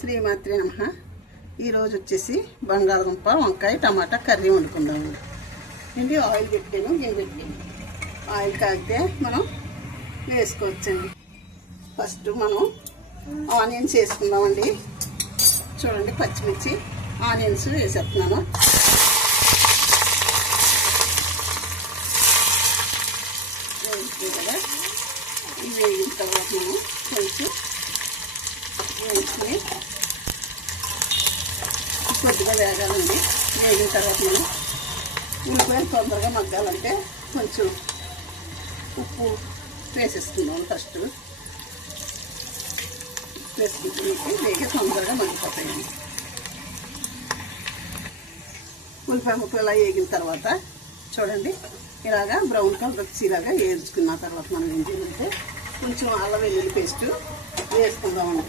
శ్రీమాత్రి నమ. ఈరోజు వచ్చేసి బంగాళదుంప వంకాయ టమాటా కర్రీ వండుకుందాము ఏంటి? ఆయిల్ పెట్టాను గిన్నె పెట్టాను. ఆయిల్ కాగితే మనం వేసుకోవచ్చండి. ఫస్ట్ మనం ఆనియన్స్ వేసుకుందామండి. చూడండి పచ్చిమిర్చి ఆనియన్స్ వేసేస్తున్నాను. వేసుకున్నాం కదా. ఇవి వేగిన తర్వాత మనం కొంచెం వేసుకుని కొద్దిగా వేగాలండి వేగిన తర్వాత మనం ఉల్లిపాయలు తొందరగా మగ్గాలంటే కొంచెం ఉప్పు వేసేసుకుందాం ఫస్ట్ వేసుకుంటే వేగి తొందరగా మగ్గిపోతాయండి. ఉల్లిపాయ ముక్కలు ఇలా వేగిన తర్వాత చూడండి ఇలాగా బ్రౌన్ కలర్ వచ్చేలాగా వేయించుకున్న తర్వాత మనం ఏం చేయాలంటే కొంచెం అల్లం వెల్లుల్లి పేస్ట్ వేసుకుందామండి.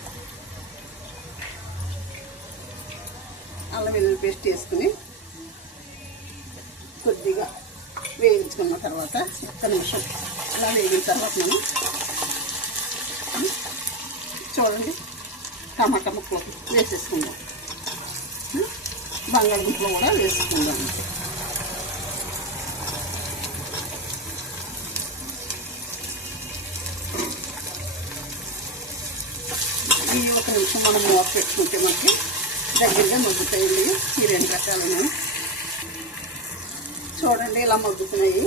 అల్లం వెల్లుల్లి పేస్ట్ వేసుకుని కొద్దిగా వేయించుకున్న తర్వాత ఒక్క నిమిషం అలా వేగిన తర్వాత మనం చూడండి టమాటా ముక్కలు వేసేసుకుందాం. బంగాళదుంపలు కూడా వేసుకుందాం. ఈ ఒక నిమిషం మనం మూత పెట్టుకుంటే మనకి దగ్గరగా మగ్గుతాయండి. ఈ రెండు రకాలను. చూడండి ఇలా మగ్గుతున్నాయి.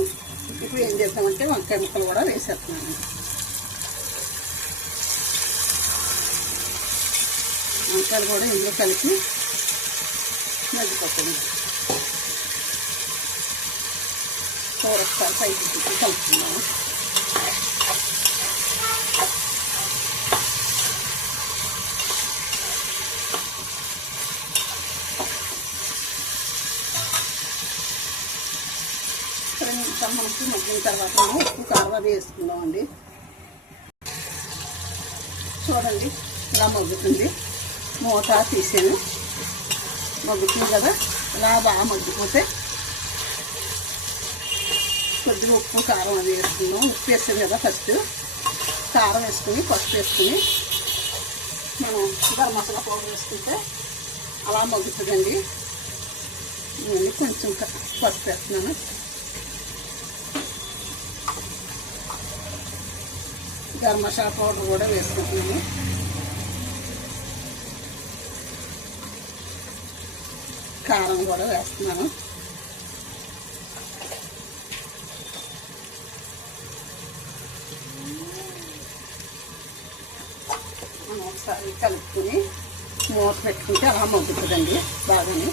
ఇప్పుడు ఏం చేద్దామంటే వంకాయ ముక్కలు కూడా వేసేస్తున్నాను. వంకాయలు కూడా ఇందులో కలిపి మగ్గిపోతుంది కూర ఒకసారి పైకి కలుపుతున్నాము రెండు మనకి మగ్గిన తర్వాత మనం ఉప్పు కారం అది వేసుకుందామండి. చూడండి ఇలా మగ్గుతుంది. మూత తీసాను. మగ్గుతుంది కదా? ఇలా బాగా మగ్గిపోతే కొద్దిగా ఉప్పు కారం అది వేసుకున్నాం ఉప్పు వేసాం కదా ఫస్ట్. కారం వేసుకుని పసుపు వేసుకుని మనం గరం మసాలా పౌడర్ వేసుకుంటే అలా మగ్గుతుందండి. నేను కొంచెం పసుపు వేస్తున్నాను. గరం మసాలా పౌడర్ కూడా వేసుకుంటున్నాను కారం కూడా వేస్తున్నాను. ఒకసారి కలుపుకుని మూత పెట్టుకుంటే అలా మగ్గుతుందండి బాగానే.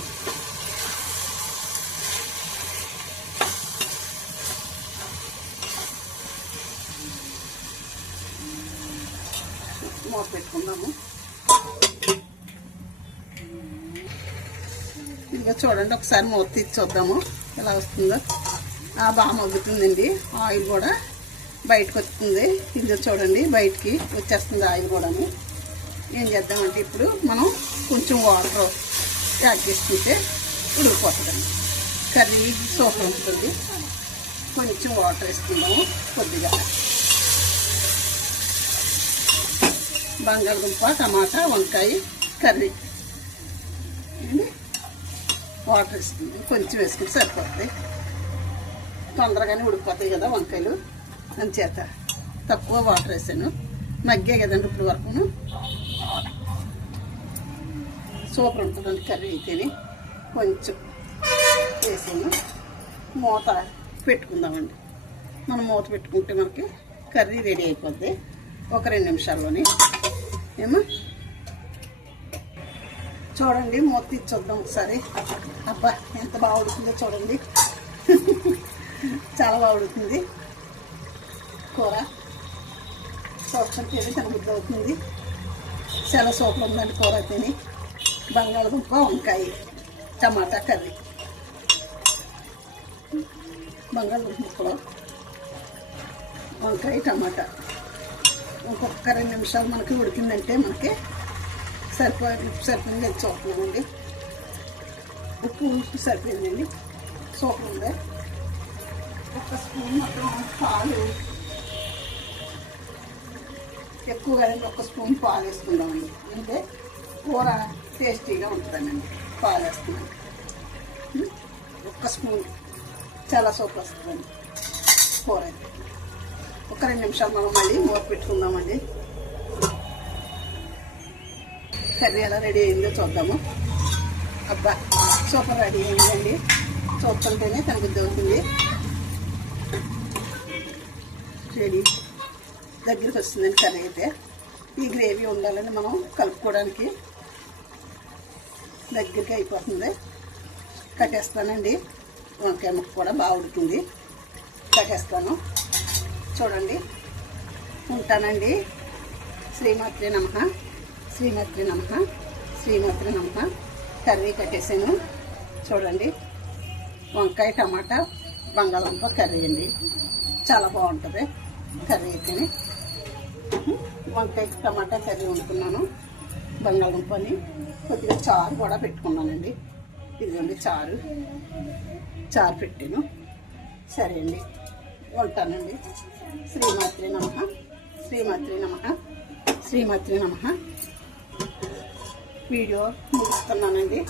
మూత పెట్టుకుందాము. ఇంకా చూడండి ఒకసారి మూత తీసి చూద్దాము. ఎలా వస్తుందో. ఆ, బాగా మగ్గుతుందండి. ఆయిల్ కూడా బయటకు వస్తుంది. ఇదిగో చూడండి బయటికి వచ్చేస్తుంది ఆయిల్ కూడా ఏం చేద్దామంటే ఇప్పుడు మనం కొంచెం వాటర్ యాడ్ చేసుకుంటే ఉడికిపోతుందండి. కర్రీ సూపర్ ఉంటుంది కొంచెం వాటర్ వేసుకుందాము కొద్దిగా. బంగాళదుంప టమాటా వంకాయ కర్రీ. ఇది వాటర్ వేసుకుంది. కొంచెం వేసుకుంటే సరిపోతుంది. తొందరగానే ఉడికిపోతాయి కదా వంకాయలు. అంచేత తక్కువ వాటర్ వేసాను. మగ్గే కదండి ఇప్పుడు వరకు సూపర్ ఉంటుందండి కర్రీ అయితేనే. కొంచెం వేసాను. మూత పెట్టుకుందామండి. మనం మూత పెట్టుకుంటే మనకి కర్రీ రెడీ అయిపోద్ది. ఒక రెండు నిమిషాల్లోనే. ఏమో? చూడండి మూత చూద్దాం ఒకసారి. అబ్బా ఎంత బాగా ఉడుతుందో చూడండి. చాలా బాగా కూర సూపర్ తిని తన ముద్ద అవుతుంది. చాలా సూపర్ ఉందండి కూర తిని. బంగాళదుంప వంకాయ టమాటా కర్రీ. బంగాళదుంప వంకాయ టమాటా. ఇంకొక రెండు నిమిషాలు మనకి ఉడికిందంటే మనకి సరిపో సరిపోయింది అది చూస్తున్నామండి. ఉప్పు ఉప్పు సరిపోయిందండి. సూపర్ ఉంది. ఒక స్పూన్ మొత్తం పాలు. ఎక్కువగా ఒక స్పూన్ పాలు వేసుకుందామండి. అంటే కూర టేస్టీగా ఉంటుందండి. పాలు వేస్తున్నాను ఒక్క స్పూన్. చాలా సూపర్ వస్తుందండి. కూర అయితే. ఒక్క రెండు నిమిషాలు మనం మళ్ళీ మూత పెట్టుకుందామండి. కర్రీ ఎలా రెడీ అయిందో చూద్దాము. అబ్బా సూపర్ రెడీ అయిందండి. చూస్తుంటేనే తనకు అవుతుంది రెడీ. దగ్గరికి వస్తుందండి కర్రీ అయితే. ఈ గ్రేవీ ఉండాలని మనం కలుపుకోవడానికి దగ్గరికి అయిపోతుంది. కట్టేస్తానండి. వంకాయ ముక్క కూడా బాగా ఉడికింది కట్టేస్తాను. చూడండి. ఉంటానండి. శ్రీమాత్రి నమ. శ్రీమాత్రి నమ. శ్రీమాత్రి నమ. కర్రీ కట్టేసాను చూడండి. వంకాయ టమాటా బంగాళదుంప కర్రీ అండి. చాలా బాగుంటుంది కర్రీ అయితేనే. వంకాయ టమాటా కర్రీ వండుకున్నాను. బంగాళదుంపని కొద్దిగా చారు కూడా పెట్టుకున్నానండి. ఇదిగోండి చారు. చారు పెట్టాను. సరే అండి. ఉంటానండి. శ్రీమాత్రి నమ. శ్రీమాత్రి నమ. శ్రీమాత్రి నమ. వీడియో ముగిస్తున్నానండి.